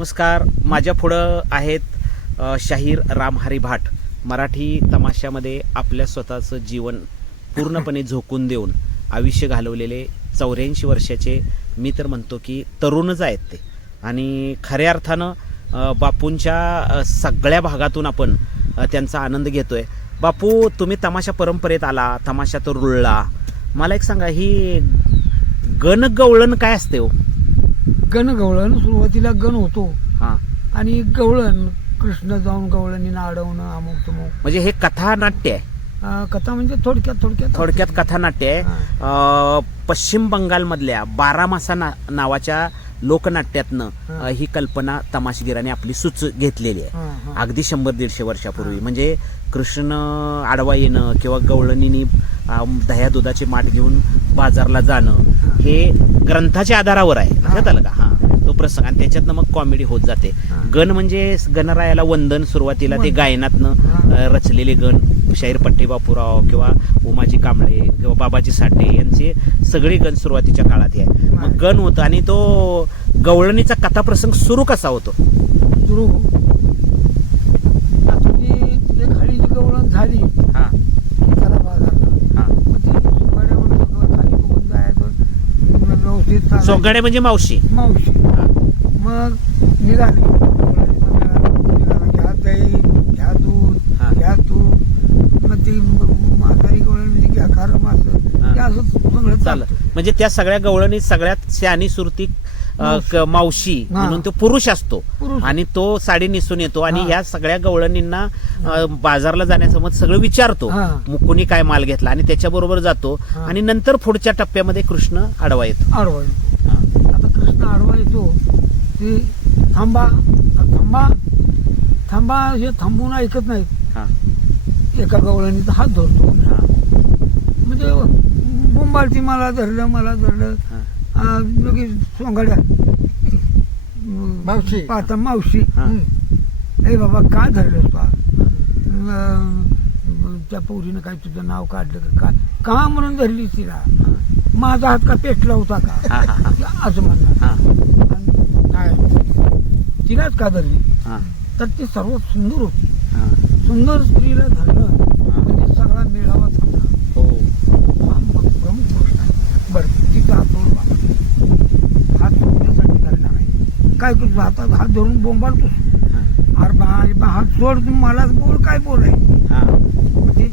नमस्कार. माझ्या पुढं आहेत शाहीर रामहरी भाट. मराठी तमाशामध्ये आपल्या स्वतःचं जीवन पूर्णपणे झोकून देऊन आयुष्य घालवलेले चौऱ्याऐंशी वर्षाचे मी तर म्हणतो की तरुणच आहेत ते. आणि खऱ्या अर्थानं बापूंच्या सगळ्या भागातून आपण त्यांचा आनंद घेतोय. बापू तुम्ही तमाशा परंपरेत आला तमाशात रुळला. मला एक सांगा ही गणगवळण काय असते हो? गण गवळण सुरुवातीला गण होतो. हां. आणि गवळण कृष्ण जाऊन गवळणीनं अडवणं अमुक तमुक. म्हणजे हे कथानाट्य आहे. अं, कथा म्हणजे थोडक्यात थोडक्यात. थोडक्यात कथानाट्य आहे. अं, पश्चिम बंगालमधल्या बारामासा ना नावाच्या लोकनाट्यातनं हा. अं, ही कल्पना तमाशगिराने आपली सुच घेतलेली आहे. हां, हां. अगदी शंभर दीडशे वर्षापूर्वी. म्हणजे कृष्ण आडवा येणं किंवा गवळणीनी दह्या दुधाचे माठ घेऊन बाजारला जाणं हे ग्रंथाच्या आधारावर आहे. लक्षात आलं का? हा. तो प्रसंग. आणि त्याच्यातनं मग कॉमेडी होत जाते. गण म्हणजे गणरायाला वंदन सुरुवातीला ते. गायनातनं रचलेले गण. शाहीर पट्टे बापूराव किंवा उमाजी कांबळे किंवा बाबाजी साठे यांचे सगळे गण सुरुवातीच्या काळात आहे मग. गण होतं आणि तो गवळणीचा कथाप्रसंग सुरू कसा होतो? सुरू आता ती एक हळीची गवळण झाली की हा त्याला बाजारला हा मग ती सुपाऱ्यावर सगळं खाली बघून जायचं मग सोंगाडे म्हणजे मावशी. मावशी. मग निघाली. घ्या दही घ्या दूध. घ्या तूप. मग ती म्हातारी गवळण म्हणजे घ्या खारं मासं. असं सगळं चाल चालतं. म्हणजे त्या सगळ्या गवळणी सगळ्यात शहाणी सुरती अ. क- मावशी हा. म्हणून तो पुरुष असतो पुरुष. आणि तो साडी नेसून येतो आणि हा. ह्या सगळ्या गवळणींना अ, बाजारला जाण्यासमोर सगळं विचारतो हा. कुणी काय माल घेतला आणि त्याच्याबरोबर जातो हा. आणि नंतर पुढच्या टप्प्यामध्ये कृष्ण आडवा येतो आडवा येतो. आता कृष्ण आडवा येतो ते थांबा थांबा थांबा हे थांबून ऐकत नाहीत हा. एका गवळणीचा हात धरतो हा. म्हणजे बोंबालती मला धरलं मला धरलं हा. सोंगाड्या. मावशी. पाहता मावशी. हा. ए बाबा का धरलं अं, त्या पोरीनं काय तुझं नाव काढलं का? काय? का म्हणून धरली तिला? माझा हात का पेटला होता का. असं हा. काय? तिलाच का धरली? हा. तर ती सर्वात सुंदर होती. सुंदर स्त्रीला धरलं. म्हणजे सगळा मेळावा थांबला हो हा मग प्रमुख गोष्ट आहे बरं तिचा हात सोड बाबा हात सोडण्यासाठी धरला नाही काय तू हातात हात धरून बोंबालतोस हा. अरे बा बा, हात सोड तू मला बोल काय बोलाय. म्हणजे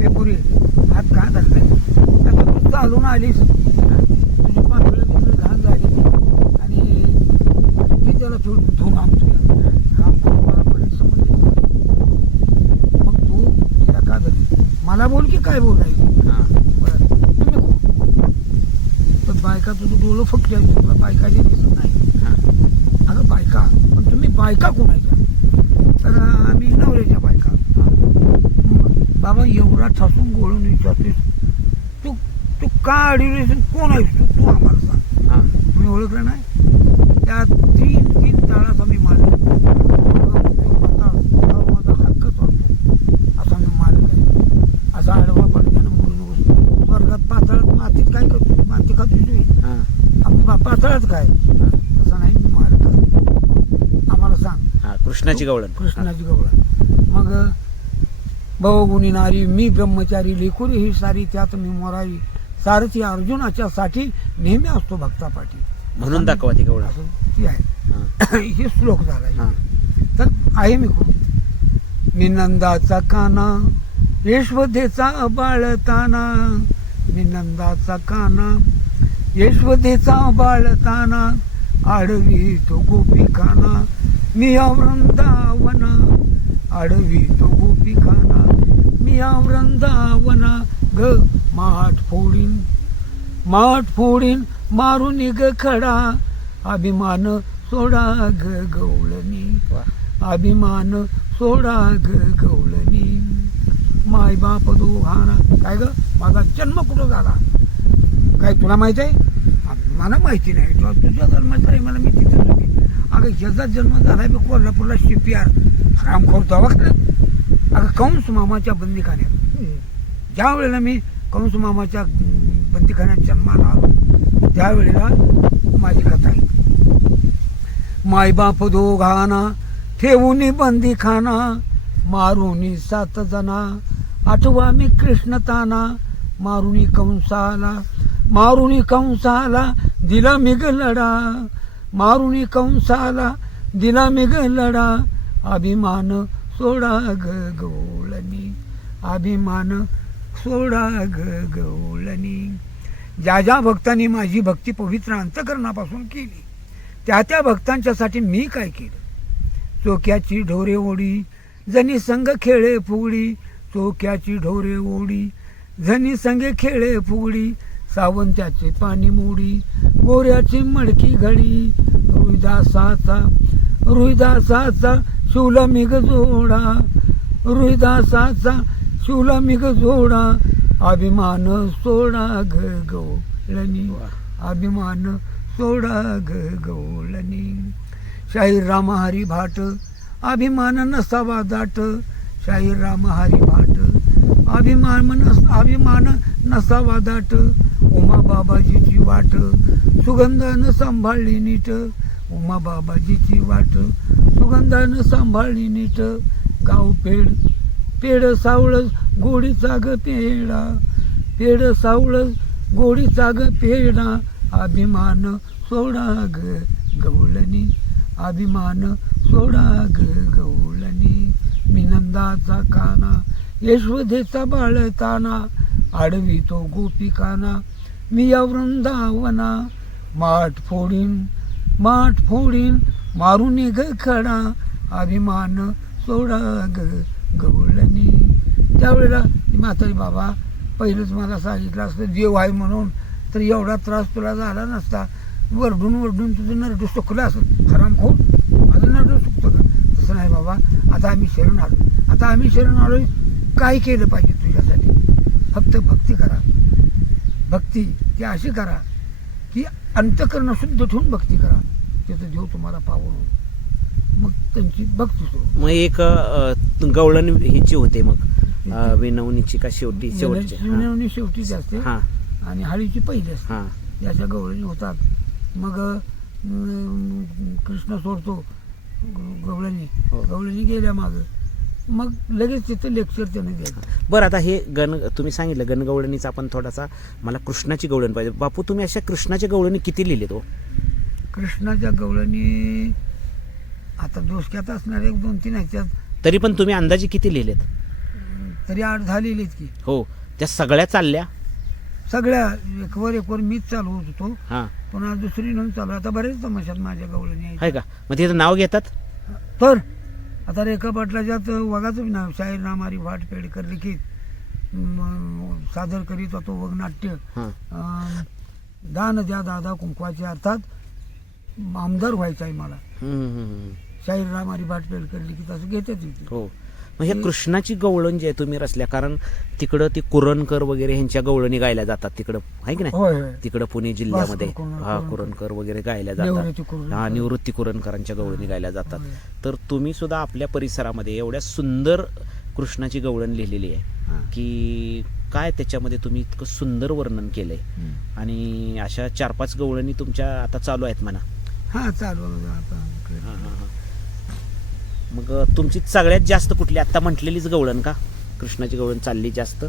ते पुरी हात का धरलाय? आता तू चालून आलीस. तुझी पांढरे तिकडे घाण झाली. आणि ती त्याला धु धुवून आणतो मला समजलं. मग तू तिला का धरली? मला बोल की काय बोलायचं हा. बरं तुम्ही कोण तर बायका तुझं डोळं फक्त तुला बायका जे दिसत नाही. हा. अगं बायका. पण तुम्ही बायका कोणाच्या? तर आम्ही नवऱ्याच्या बायका. बाबा एवढा ठसून गोळून विचारतोस. तू तू का अडवलीस कोण आहेस तू? तू आम्हाला सांग. हा. तुम्ही ओळखलं नाही? त्या तीन तीन ताळात आम्ही माझा हक्कच वाटतो असा मी मालक आहे असा आडवा पडत्यानं म्हणून नको स्वर्गात पाताळात मातीत काय करतो माती खातो तुम्ही हा. पाताळात काय? तसं नाही मी मालक आहे. आम्हाला सांग. हा. कृष्णाची गवळण. कृष्णाची गवळण. मग भाऊ गुणी नारी मी ब्रह्मचारी लेकुरी ही सारी त्यात मी मोरारी. सारथी अर्जुनाच्या साठी नेहमी असतो भक्तापाठी म्हणून दाखवा ती गवळण. असं ती आहे. हा. हे श्लोक झाला हा. इथे. तर आहे मी खूप. मी नंदाचा काना यशवधेचा बाळताना. मी नंदाचा काना यशवधेचा बाळताना आडवी तो गोपिकाना मी वृंदावना. आडवी तो गोपिकाना मी वृंदावना. ग माठ फोडीन माठ फोडीन मारून ग खडा. अभिमान सोडा ग गवळणी. अभिमान सोडा ग गवळणी. माय बाप दोघाना काय ग? माझा जन्म कुठं झाला? काय तुला माहीत आहे? मला माहिती नाही. तुला तुझ्या जन्माचं आहे मला मी तिथे होती अगं ह्याचा जन्म झाला बी कोल्हापूरला शिव पी आर रामखोर दवाखान्यात. अगं कंस मामाच्या बंदीखान्यात. ज्या वेळेला मी कंस मामाच्या बंदीखान्यात जन्माला आलो त्यावेळेला माझी कथा आहे. मायबाप दोघाना ठेवून बंदी खाना मारुनी सात जना आठवा मी कृष्णताना मारुनी कंसाला मारुनी कंसाला दिला मिग लढा मारुणी कंसाला दिला मिग लढा अभिमान सोडा ग गवळणी. अभिमान सोडा ग गवळणी. ज्या ज्या भक्तांनी माझी भक्ती पवित्र अंतकरणापासून केली त्या त्या भक्तांच्यासाठी मी काय केलं? चोक्याची ढोरे ओढी जनी संग खेळे फुगडी. चोक्याची ढोरे ओढी जनी संगे खेळे फुगडी. सावंत्याचे पाणी मोडी गोऱ्याची मडकी घडी. रुईदासाचा रुईदासाचा शिवला मिग जोडा. रुईदासाचा शिवला मिग जोडा. अभिमान सोडा ग गवळणी. अभिमान सोडा ग गवळणी. शाहीर राम हरी भाट अभिमान नसावा दाट. शाहीर राम हरी भाट अभिमान नस अभिमान नसावा दाट. उमा बाबाजीची वाट सुगंधानं सांभाळली नीट. उमा बाबाजीची वाट सुगंधानं सांभाळली नीट. गाव पेड पेड सावळस गोडीचा ग पेडा. पेड सावळस गोडीचा ग पेडा. अभिमान सोडा ग गवळणी. अभिमान सोडा ग गवळणी. मिनंदाचा काना यशोदेचा बाळताना. आडवी तो गोपिकाना. मी या वृंदावना माठ फोडीन माठ फोडीन मारून ग खडा. अभिमान सोडा ग गवळणी. त्यावेळेला म्हातारी बाबा पहिलंच मला सांगितलं असतं देव आहे म्हणून तर एवढा त्रास तुला झाला नसता. वरडून वरडून तुझं नरडू सुकलं असं. हराम खोट माझं नरडू सुकतं का? तसं नाही बाबा. आता आम्ही शरण आलो आता आम्ही शरण आलो काय केलं पाहिजे तुझ्यासाठी? फक्त भक्ती करा. भक्ती ती अशी करा की अंतकरण शुद्ध ठेवून भक्ती करा. त्याचं देव तुम्हाला पावून मग त्यांची भक्ती सुरू मग एक गवळण हिची होते मग. विनवणीची का शेवटी. शिवनेवणी शेवटीची. असते. हा. आणि हळीची पहिली असते. हा. याच्या गवळणी होतात. मग कृष्ण सोडतो. गवळणी. हो. गवळणी गेल्या माग. मग लगेच तिथं लेक्चर त्याने द्यायचं बरं आता हे गण तुम्ही सांगितलं गणगवळणीचा आपण थोडासा मला कृष्णाची गवळण पाहिजे. बापू तुम्ही अशा कृष्णाच्या गवळणी किती लिहिले तो कृष्णाच्या गवळणी आता डोसक्यात असणार एक दोन तीन ह्याच्यात तरी पण तुम्ही अंदाजे किती लिहिलेत? तरी आठ झालेलीत की. हो. त्या सगळ्या चालल्या? सगळ्या एकवर एकवर मीच चालवत होतो. हा. पण आज दुसरी नवीन चालू. आहे. आता बरेच तमाशात माझ्या गवळणी आहेत. आहे का? मग तिथं नाव घेतात? तर आता रेखा पाटलाच्यात वगाचं नाव शाहीर नामारी भाट पेडकर लिखित सादर करीत होतो वगनाट्य. दान द्या दादा कुंकवाचे अर्थात आमदार व्हायचं आहे मला. शाहीर रामारी भाट पेडकर लिखित असं घेते तिथे हो. मग हे कृष्णाची गवळण जी आहे तुम्ही रचल्या कारण तिकडं ती कुरणकर वगैरे ह्यांच्या गवळणी गायल्या जातात तिकडं आहे की नाही होय होय तिकडं पुणे जिल्ह्यामध्ये हा कुरणकर. वगैरे गायल्या जातात. हा निवृत्ती कुरणकरांच्या गवळणी गायल्या जातात होय. तर तुम्ही सुद्धा आपल्या परिसरामध्ये एवढ्या सुंदर कृष्णाची गवळण लिहिलेली आहे. की काय त्याच्यामध्ये तुम्ही इतकं सुंदर वर्णन केलंय. आणि अशा चार पाच गवळणी तुमच्या आता चालू आहेत म्हणा हा चालू आता. हा, हा, हा. मग तुमची सगळ्यात जास्त कुठली? आता म्हटलेलीच गवळण का? कृष्णाची गवळण चालली जास्त?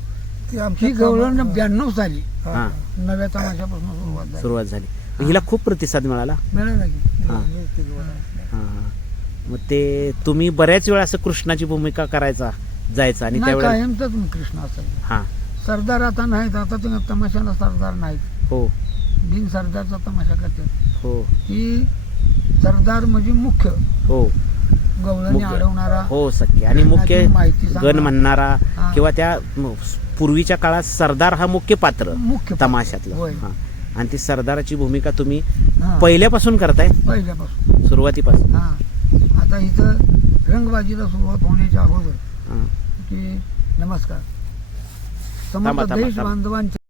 ती आमची गवळण ब्याण्णव साली हा. नव्या तमाशापासून सुरुवात झाली. सुरुवात झाली. मग हिला खूप प्रतिसाद मिळाला? हा. हा, हा. मग ते तुम्ही बऱ्याच वेळा असं कृष्णाची भूमिका करायचा जायचा आणि नाही त्यावेळेला कायमचाच कृष्ण असायचा. हा. सरदार आता नाहीत आता ते तमाशाला सरदार नाहीत. हो. बिन सरदारचा तमाशा करतात. हो. की सरदार म्हणजे मुख्य. हो. गवळणी मुख्य. अडवणारा हो सख्य आणि मुख्य. गण म्हणणारा. किंवा त्या पूर्वीच्या काळात सरदार हा मुख्य पात्र मुख्य. तमाशातलं. हा. आणि ती सरदाराची भूमिका तुम्ही. पहिल्यापासून करताय पहिल्यापासून सुरुवातीपासून हा आता इथं रंगबाजीला सुरुवात होण्याच्या अगोदर. की नमस्कार थांबा, देश. बांधवांच्या